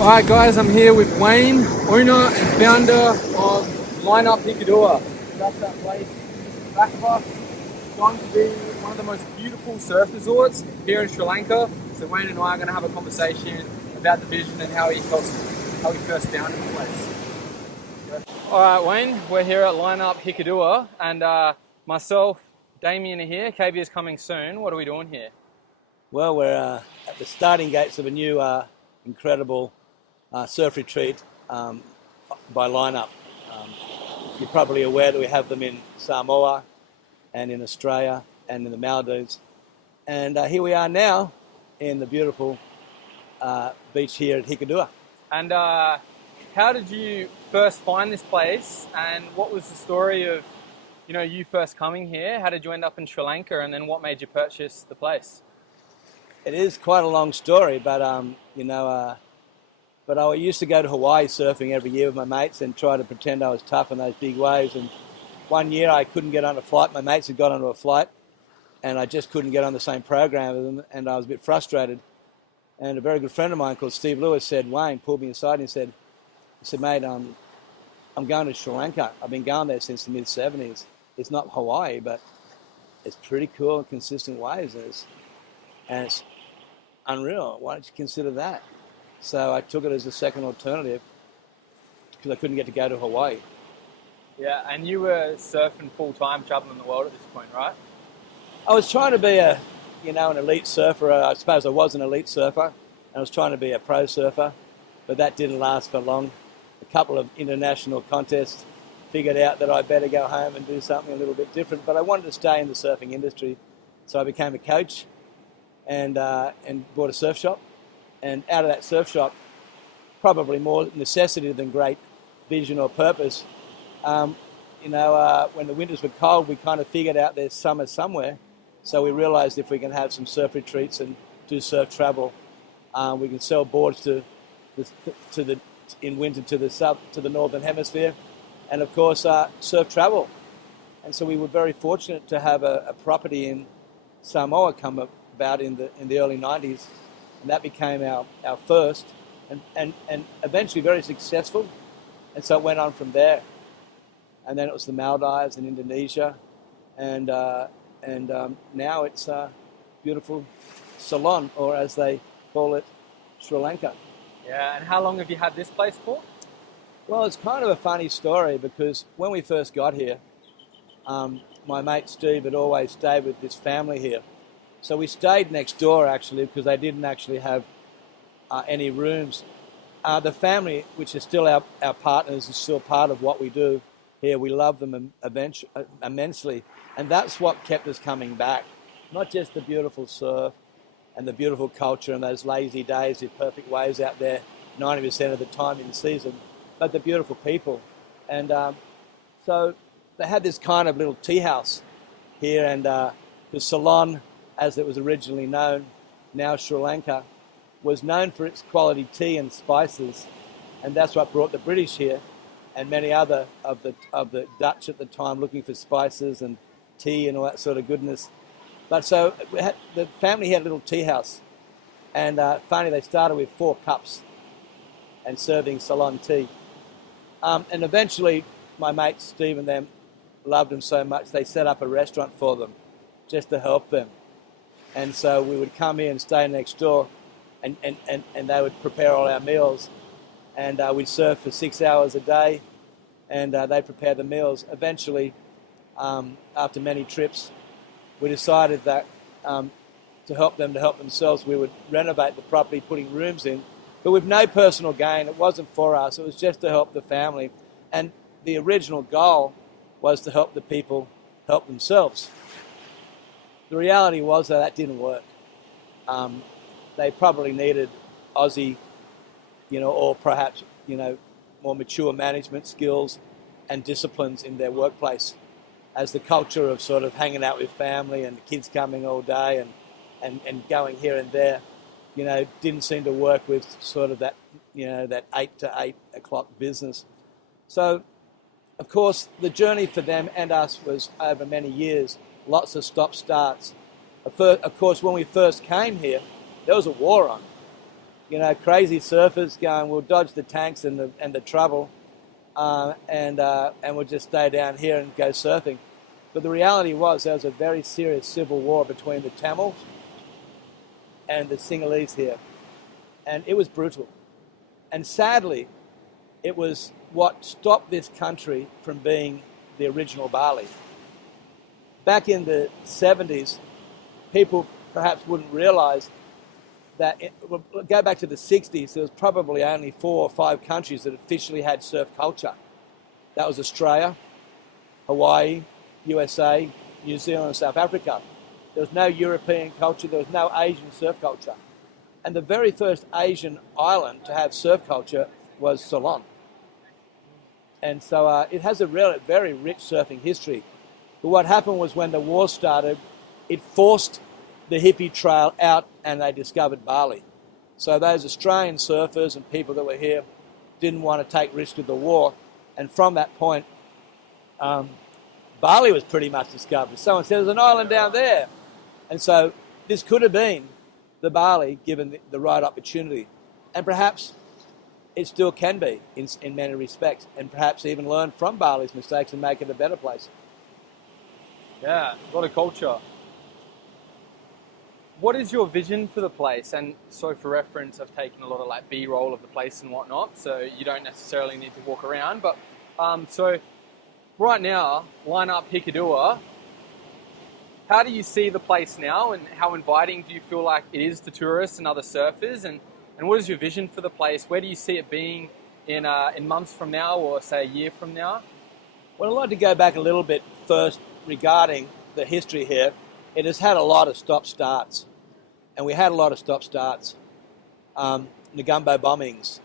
Alright guys, I'm here with Wayne, owner and founder of Line Up Hikadua. That's that place in the back of us. It's going to be one of the most beautiful surf resorts here in Sri Lanka. So Wayne and I are going to have a conversation about the vision and how he first founded the place. Alright Wayne, we're here at Line Up Hikadua and myself, Damien are here. KB is coming soon. What are we doing here? Well, we're at the starting gates of a new incredible surf retreat by Lineup. You're probably aware that we have them in Samoa and in Australia and in the Maldives. And here we are now in the beautiful beach here at Hikadua. And how did you first find this place, and what was the story of you first coming here? How did you end up in Sri Lanka, and then what made you purchase the place? It is quite a long story, but but I used to go to Hawaii surfing every year with my mates and try to pretend I was tough in those big waves. And one year I couldn't get on a flight. My mates had got onto a flight, and I just couldn't get on the same program with them, and I was a bit frustrated. And a very good friend of mine called Steve Lewis said, Wayne, pulled me aside and he said, mate, I'm going to Sri Lanka. I've been going there since the mid-'70s. It's not Hawaii, but it's pretty cool and consistent waves. And it's unreal. Why don't you consider that? So I took it as a second alternative because I couldn't get to go to Hawaii. Yeah, and you were surfing full-time, traveling the world at this point, right? I was trying to be an elite surfer. I suppose I was an elite surfer. And I was trying to be a pro surfer, but that didn't last for long. A couple of international contests figured out that I better go home and do something a little bit different. But I wanted to stay in the surfing industry, so I became a coach and bought a surf shop. And out of that surf shop, probably more necessity than great vision or purpose, when the winters were cold, we kind of figured out there's summer somewhere. So we realized if we can have some surf retreats and do surf travel, we can sell boards in winter to the northern hemisphere, and of course surf travel. And so we were very fortunate to have a property in Samoa come about in the early 90s. And that became our first and eventually very successful. And so it went on from there. And then it was the Maldives and Indonesia. And now it's beautiful Ceylon, or as they call it, Sri Lanka. Yeah, and how long have you had this place for? Well, it's kind of a funny story because when we first got here, my mate Steve had always stayed with this family here. So we stayed next door, actually, because they didn't actually have any rooms. The family, which is still our partners, is still part of what we do here. We love them immensely. And that's what kept us coming back. Not just the beautiful surf and the beautiful culture and those lazy days with perfect waves out there 90% of the time in the season, but the beautiful people. And so they had this kind of little tea house here, and the Ceylon, as it was originally known, now Sri Lanka, was known for its quality tea and spices, and that's what brought the British here, and many other of the Dutch at the time looking for spices and tea and all that sort of goodness. But so the family had a little tea house, and finally they started with 4 cups and serving Ceylon tea. And eventually my mate Steve and them loved them so much they set up a restaurant for them just to help them. And so we would come here and stay next door, and they would prepare all our meals. And we'd surf for 6 hours a day, and they'd prepare the meals. Eventually, after many trips, we decided that to help themselves, we would renovate the property, putting rooms in, but with no personal gain. It wasn't for us. It was just to help the family. And the original goal was to help the people help themselves. The reality was that didn't work. They probably needed Aussie, or perhaps, more mature management skills and disciplines in their workplace, as the culture of sort of hanging out with family and the kids coming all day and going here and there, didn't seem to work with sort of that 8 to 8 o'clock business. So, of course, the journey for them and us was over many years. Lots of stop-starts. Of course, when we first came here, there was a war on. crazy surfers going, we'll dodge the tanks and the trouble, and we'll just stay down here and go surfing. But the reality was there was a very serious civil war between the Tamils and the Sinhalese here, and it was brutal. And sadly, it was what stopped this country from being the original Bali. Back in the 70s, people perhaps wouldn't realise that, go back to the 60s, there was probably only 4 or 5 countries that officially had surf culture. That was Australia, Hawaii, USA, New Zealand and South Africa. There was no European culture, there was no Asian surf culture. And the very first Asian island to have surf culture was Ceylon. And so it has a very rich surfing history. But what happened was when the war started, it forced the hippie trail out and they discovered Bali. So those Australian surfers and people that were here didn't want to take risks with the war. And from that point, Bali was pretty much discovered. Someone said, there's an island down there. And so this could have been the Bali given the right opportunity. And perhaps it still can be in many respects. And perhaps even learn from Bali's mistakes and make it a better place. Yeah, a lot of culture. What is your vision for the place? And so for reference, I've taken a lot of like B-roll of the place and whatnot, so you don't necessarily need to walk around. But so right now, line up Hikadua. How do you see the place now, and how inviting do you feel like it is to tourists and other surfers? And what is your vision for the place? Where do you see it being in months from now, or say a year from now? Well, I'd like to go back a little bit first regarding the history here. It has had a lot of stop-starts, and we had a lot of stop-starts. Negumbo bombings,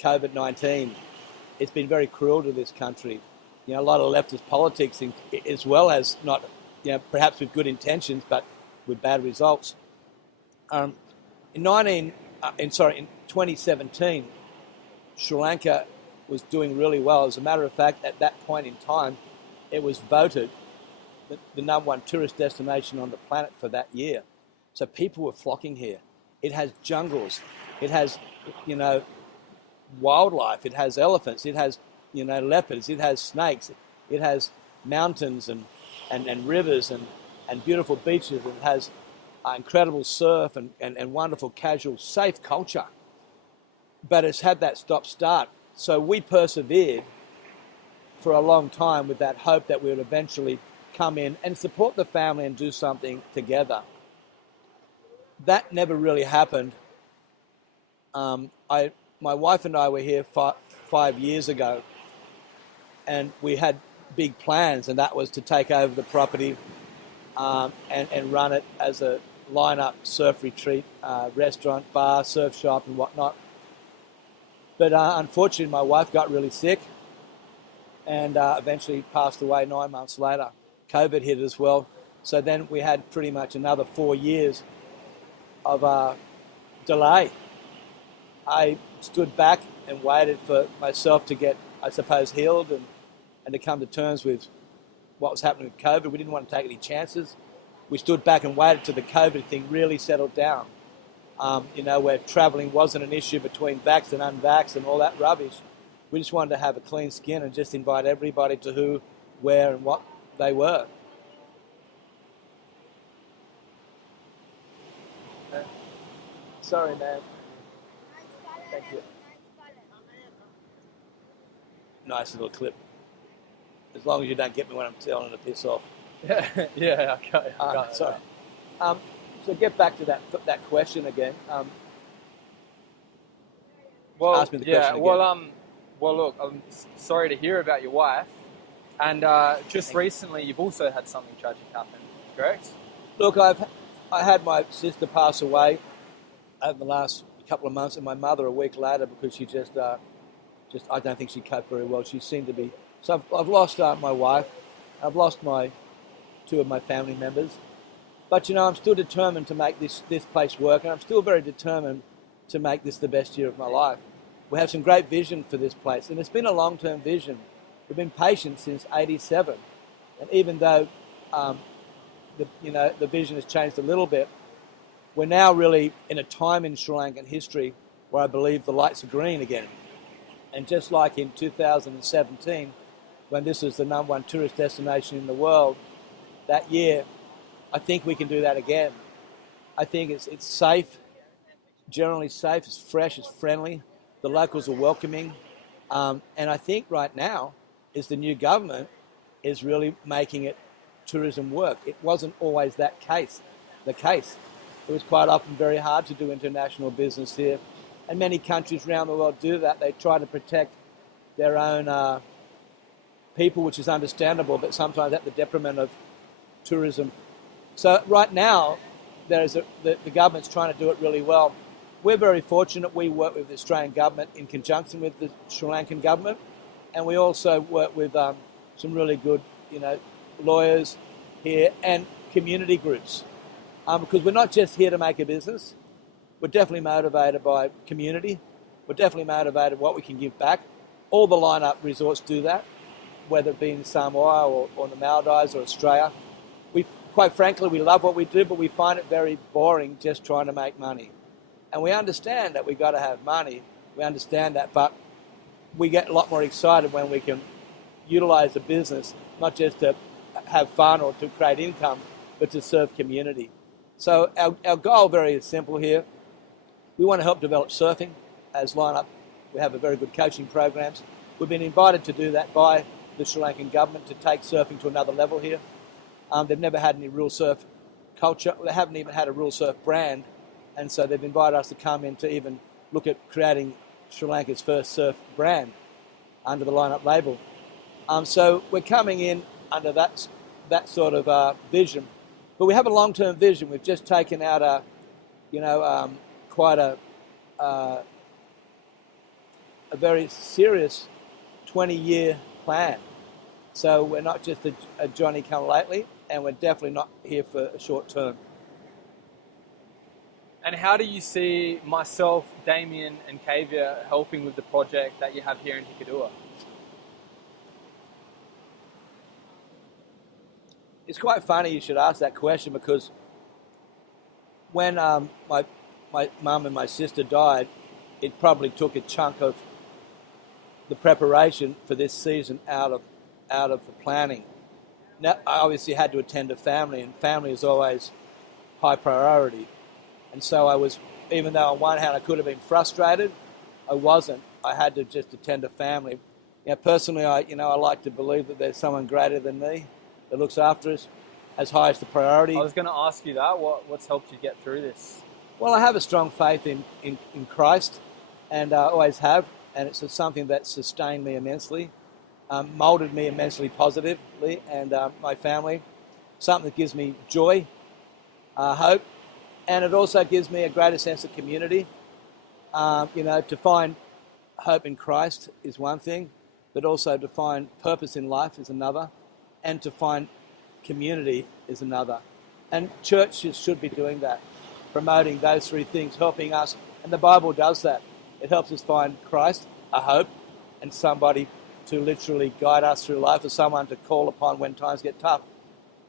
COVID-19. It's been very cruel to this country. A lot of leftist politics, as well as not, perhaps with good intentions, but with bad results. In 2017, Sri Lanka was doing really well. As a matter of fact, at that point in time, it was voted the number 1 tourist destination on the planet for that year. So people were flocking here. It has jungles. It has, wildlife. It has elephants. It has, leopards. It has snakes. It has mountains and rivers and beautiful beaches. It has incredible surf and wonderful, casual, safe culture. But it's had that stop-start. So we persevered for a long time with that hope that we would eventually come in and support the family and do something together. That never really happened. My wife and I were here 5 years ago, and we had big plans, and that was to take over the property and run it as a line-up surf retreat, restaurant, bar, surf shop and whatnot. But unfortunately, my wife got really sick and eventually passed away 9 months later. COVID hit as well. So then we had pretty much another 4 years of delay. I stood back and waited for myself to get, I suppose, healed and to come to terms with what was happening with COVID. We didn't want to take any chances. We stood back and waited till the COVID thing really settled down. Where travelling wasn't an issue between vaxxed and unvaxxed and all that rubbish. We just wanted to have a clean skin and just invite everybody to who, where and what they were. Sorry, man. Thank you. Nice little clip. As long as you don't get me when I'm telling her to piss off. Yeah, okay. Sorry. So get back to that question again. Ask me the question again. Well, look, I'm sorry to hear about your wife. And just recently, you've also had something tragic happen, correct? Look, I had my sister pass away over the last couple of months, and my mother a week later because she just I don't think she coped very well. She seemed to be. So I've lost my wife. I've lost 2 of my family members. But, I'm still determined to make this place work, and I'm still very determined to make this the best year of my life. We have some great vision for this place, and it's been a long-term vision. We've been patient since '87, and even though the vision has changed a little bit, we're now really in a time in Sri Lankan history where I believe the lights are green again. And just like in 2017, when this was the #1 tourist destination in the world, that year, I think we can do that again. I think it's safe, generally safe, it's fresh, it's friendly. The locals are welcoming. And I think right now is the new government is really making it tourism work. It wasn't always the case. It was quite often very hard to do international business here. And many countries around the world do that. They try to protect their own people, which is understandable, but sometimes at the detriment of tourism. So right now, the government's trying to do it really well. We're very fortunate. We work with the Australian government in conjunction with the Sri Lankan government, and we also work with some really good, lawyers here and community groups, because we're not just here to make a business. We're definitely motivated by community. We're definitely motivated what we can give back. All the lineup resorts do that, whether it be in Samoa or the Maldives or Australia. Quite frankly, we love what we do, but we find it very boring just trying to make money. And we understand that we've got to have money. We understand that, but we get a lot more excited when we can utilize the business, not just to have fun or to create income, but to serve community. So our goal very simple here. We want to help develop surfing as lineup. We have a very good coaching programs. We've been invited to do that by the Sri Lankan government to take surfing to another level here. They've never had any real surf culture. They haven't even had a real surf brand. And so they've invited us to come in to even look at creating Sri Lanka's first surf brand under the lineup label. So we're coming in under that sort of vision. But we have a long-term vision. We've just taken out quite a very serious 20-year plan. So we're not just a Johnny-come-lately, and we're definitely not here for a short term. And how do you see myself, Damien, and Kavia helping with the project that you have here in Hikkaduwa? It's quite funny you should ask that question, because when my mum and my sister died, it probably took a chunk of the preparation for this season out of the planning. Now, I obviously had to attend to family, and family is always high priority. And so I was, even though on one hand I could have been frustrated, I wasn't. I had to just attend to family. Personally, I like to believe that there's someone greater than me that looks after us as high as the priority. I was going to ask you that. What's helped you get through this? Well, I have a strong faith in Christ, and I always have, and it's something that sustained me immensely, moulded me immensely positively, and my family. Something that gives me joy, hope, and it also gives me a greater sense of community. To find hope in Christ is one thing, but also to find purpose in life is another, and to find community is another. And churches should be doing that, promoting those three things, helping us. And the Bible does that. It helps us find Christ, a hope, and somebody to literally guide us through life, or someone to call upon when times get tough.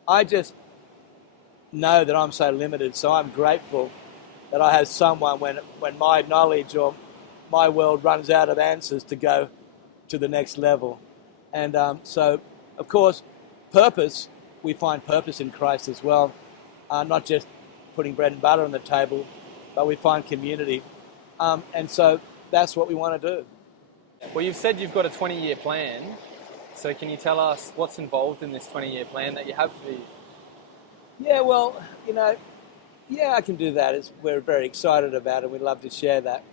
I just know that I'm so limited, so I'm grateful that I have someone when my knowledge or my world runs out of answers to go to the next level. And so, of course, purpose, we find purpose in Christ as well, not just putting bread and butter on the table, but we find community. And so that's what we want to do. Well, you've said you've got a 20-year plan, so can you tell us what's involved in this 20-year plan that you have for you? Yeah, well, I can do that. We're very excited about it. We'd love to share that.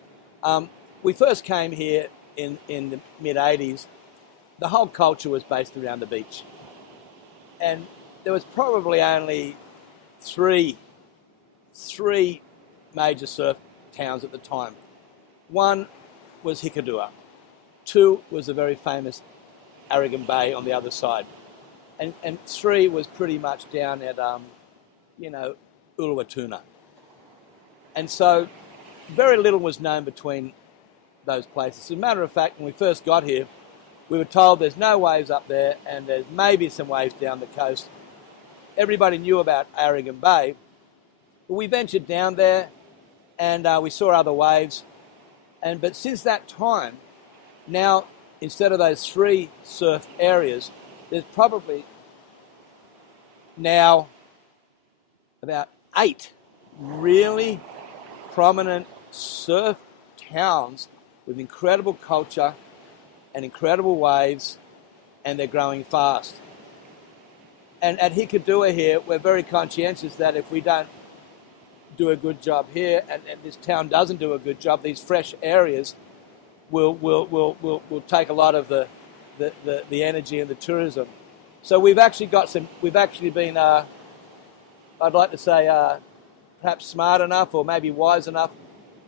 We first came here in the mid-'80s. The whole culture was based around the beach. And there was probably only three major surf towns at the time. One was Hikkaduwa. Two was the very famous Aragon Bay on the other side. And three was pretty much down at, Uluwatuna. And so very little was known between those places. As a matter of fact, when we first got here, we were told there's no waves up there and there's maybe some waves down the coast. Everybody knew about Aragon Bay, But we ventured down there, and we saw other waves. But since that time, now instead of those 3 surf areas, there's probably now about 8 really prominent surf towns with incredible culture and incredible waves, and they're growing fast. And at Hikadua here, we're very conscientious that if we don't do a good job here, and this town doesn't do a good job, these fresh areas will take a lot of the energy and the tourism. So we've actually been, I'd like to say, perhaps smart enough or maybe wise enough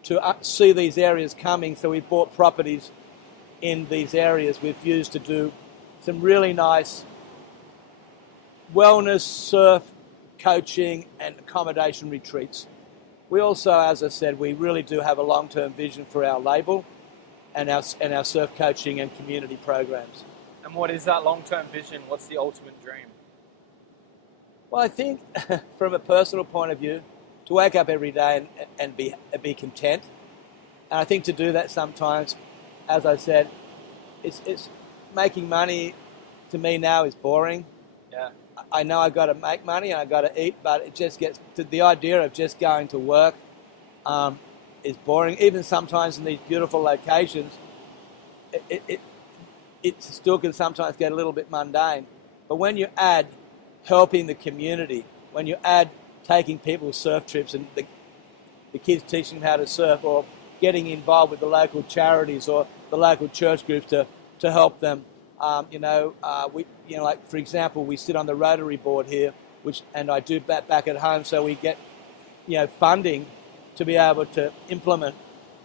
to see these areas coming. So we've bought properties in these areas we've used to do some really nice wellness, surf, coaching and accommodation retreats. We also, as I said, we really do have a long-term vision for our label and our surf coaching and community programs. And what is that long-term vision? What's the ultimate dream? Well, I think from a personal point of view, to wake up every day and be content. And I think to do that sometimes, as I said, it's making money to me now is boring. Yeah. I know I've got to make money and I've got to eat, but it just gets to the idea of just going to work is boring. Even sometimes in these beautiful locations, it still can sometimes get a little bit mundane. But when you add helping the community, when you add taking people surf trips and the kids teaching them how to surf, or getting involved with the local charities or the local church groups to help them. Like for example, we sit on the Rotary board here, and I do that back at home, so we get, funding to be able to implement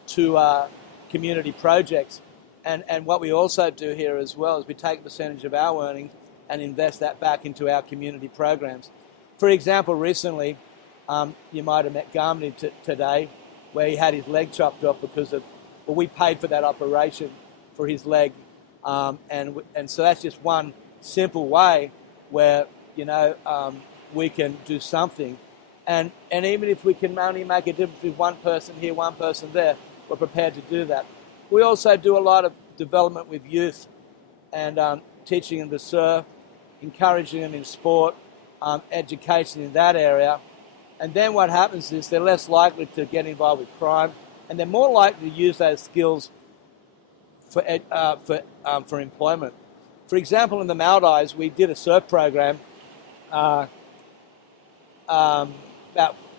to community projects. And what we also do here as well is we take a percentage of our earnings and invest that back into our community programs. For example, recently, you might have met Garmany today, where he had his leg chopped off we paid for that operation for his leg. And so that's just one simple way where, we can do something. And even if we can only make a difference with one person here, one person there, we're prepared to do that. We also do a lot of development with youth and teaching them to surf, encouraging them in sport, education in that area. And then what happens is they're less likely to get involved with crime, and they're more likely to use those skills for employment. For example, in the Maldives, we did a surf program about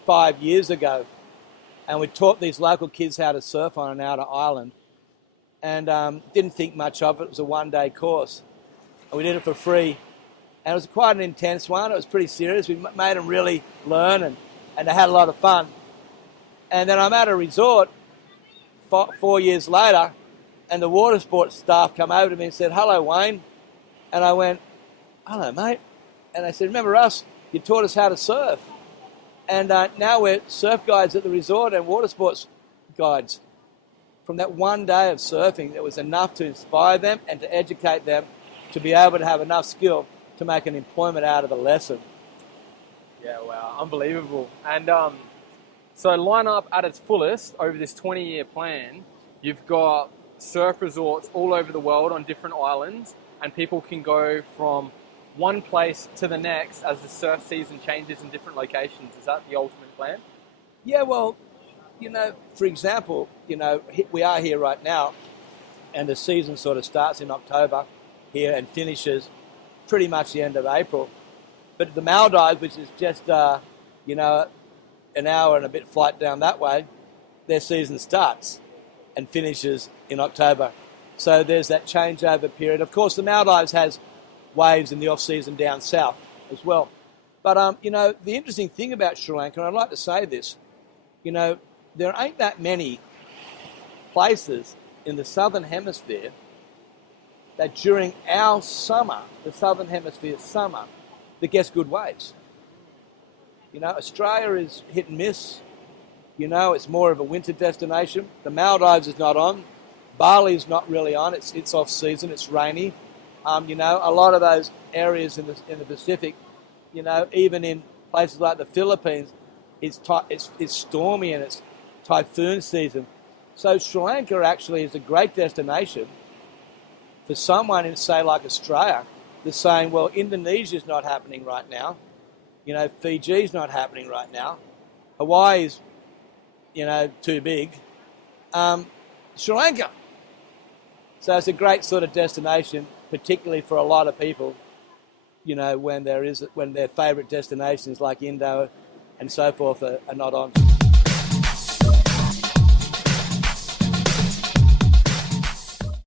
5 years ago, and we taught these local kids how to surf on an outer island, and didn't think much of it. It was a one-day course, and we did it for free, and it was quite an intense one. It was pretty serious. We made them really learn, and they had a lot of fun. And then I'm at a resort 4 years later, and the water sports staff come over to me and said, "Hello, Wayne." And I went, "Hello, mate." And they said, "Remember us? You taught us how to surf." And now we're surf guides at the resort and water sports guides. From that one day of surfing, it was enough to inspire them and to educate them to be able to have enough skill to make an employment out of the lesson. Yeah, wow, unbelievable. And so line up at its fullest over this 20-year plan. You've got surf resorts all over the world on different islands, and people can go from one place to the next as the surf season changes in different locations. Is that the ultimate plan? Yeah, well, for example, we are here right now, and the season sort of starts in October here and finishes pretty much the end of April. But the Maldives, which is just, an hour and a bit flight down that way, their season starts and finishes in October. So there's that changeover period. Of course, the Maldives has waves in the off-season down south as well. But, the interesting thing about Sri Lanka, and I'd like to say this, there ain't that many places in the Southern Hemisphere that during our summer, the Southern Hemisphere summer, that gets good waves. Australia is hit and miss. It's more of a winter destination. The Maldives is not on. Bali is not really on. It's off season. It's rainy. A lot of those areas in the Pacific, even in places like the Philippines, it's stormy and it's typhoon season. So Sri Lanka actually is a great destination for someone in, say, like Australia, that's saying, well, Indonesia's not happening right now. You know, Fiji's not happening right now. Hawaii's, you know, too big. Sri Lanka. So it's a great sort of destination, particularly for a lot of people, you know, when their favourite destinations like Indo and so forth are not on.